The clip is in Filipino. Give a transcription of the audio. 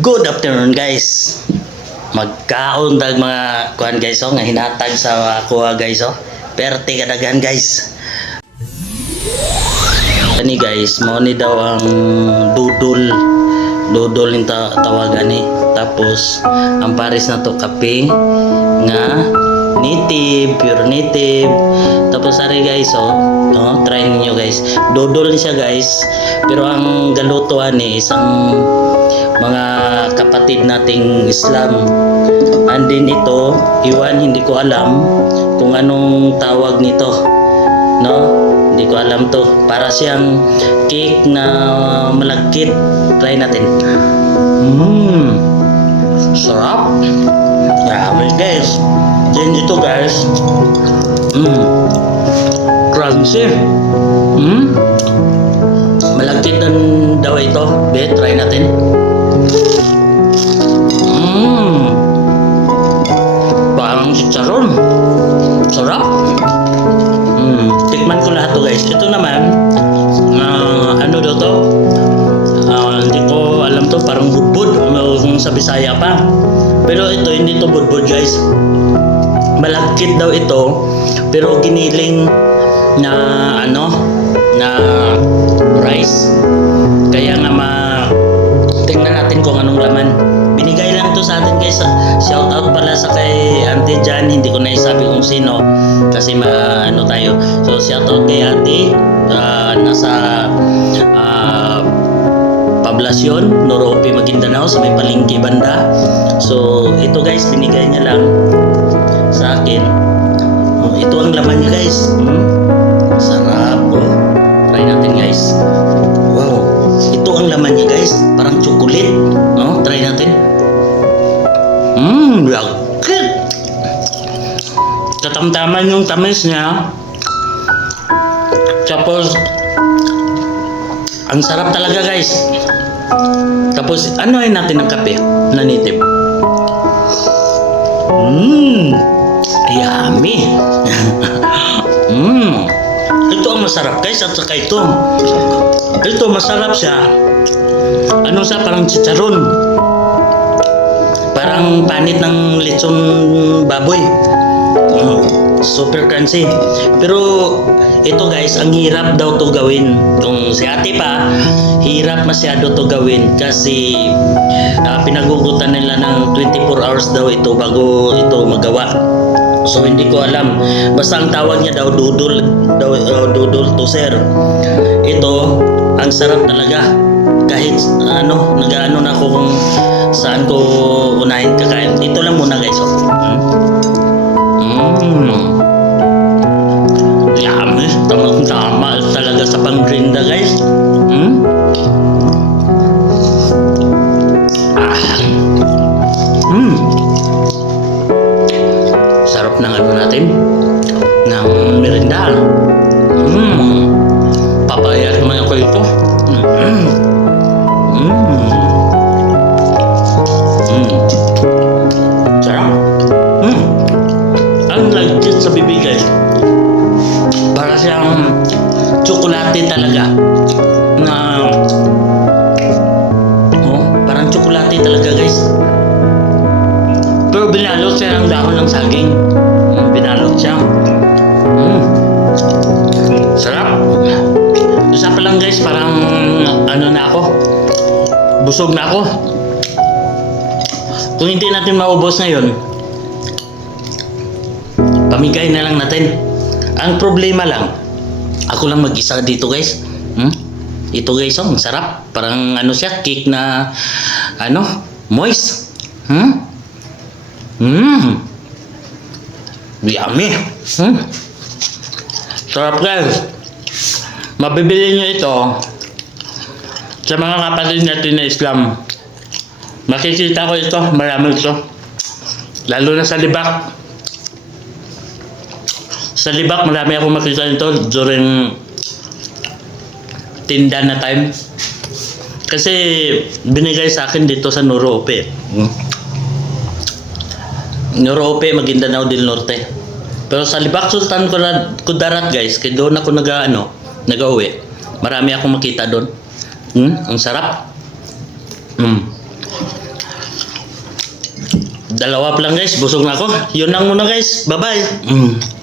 Good afternoon guys. Magkaon tag mga kuan guys nga hinatag sa kuha guys Perte kadaghan guys. Ani guys, mo ni daw ang dudol. Dudol yung tawagan ni. Tapos ang pares na to kape nga native, pure native. Tapos ari guys try niyo guys. Dudol ni siya guys. Pero ang galutuan ni isang mga kapatid nating Islam. And din ito, iwan hindi ko alam kung anong tawag nito. No? Hindi ko alam to. Para siyang cake na malagkit. Try natin. Sarap. Grabe guys. Then ito guys. Crunchy. Malagkit din daw ito. Be, try natin. Parang chicharon. Sarap. Tikman ko lahat to guys. Ito naman ano daw to? Hindi ko alam to. Parang budbud kung sa Bisaya pa. Pero ito hindi to budbud guys. Malagkit daw ito. Pero giniling na na rice. Kaya nga tingnan natin kung anong laman. Binigay lang to sa atin guys. Shout out pala sa kay Auntie Jan. Hindi ko na isabi kung sino kasi tayo. So shout out kay Auntie. Nasa Poblacion, Norope, Maguindanao sa may Palengke banda. So ito guys, binigay niya lang sa akin. Ito ang laman niya guys. Sarap. Try natin guys. Wow. Ito ang laman niya guys. Parang chocolate. Try natin. Lagkit. Katamtaman yung tamis niya. Tapos ang sarap talaga guys. Tapos anuhin natin ang kape na native. Yummy. Ito ang masarap guys. At saka ito masarap siya. Ano siya, parang chicharon. Parang panit ng lechon baboy. Super crunchy. Pero ito guys, ang hirap daw to gawin. Kung si ate pa, hirap masyado to gawin kasi pinagugutan nila ng 24 hours daw ito bago ito magawa. So hindi ko alam. Basta ang tawag niya daw dudol to sir. Ito ang sarap talaga. Kahit nag-ano na ako kung saan ko unahin kakain. Ito lang muna guys. Yummy. Tama talaga sa pangrinda guys. Sarap ng natin ng merinda. Papayat naman ako ito. Sarap. Ang lagkit sa bibigay. Para siyang tsokolate talaga. Parang tsokolate talaga guys. Pero binalot siya ng dahon ng saging. Binalot siya. Sarap. Isa pa lang guys, parang na ako. Busog na ako. Kung hindi natin maubos ngayon, pamigay na lang natin. Ang problema lang, ako lang mag-isa dito guys. Ito guys, ang sarap. Parang siya, cake na moist. Yummy. Sarap guys. Mabibili nyo ito sa mga kapatid natin na Islam. Makikita ko ito, marami ito. Lalo na sa Libak. Sa Libak, marami akong makita nito during tinda na time. Kasi binigay sa akin dito sa Norope. Norope, Maguindanao del Norte. Pero sa Libak, Sultan Kudarat guys, kaya doon ako nag-uwi. Marami akong makita doon. Ang sarap. Dalawa pa lang guys, busog na ako. Yun lang muna guys. Bye-bye.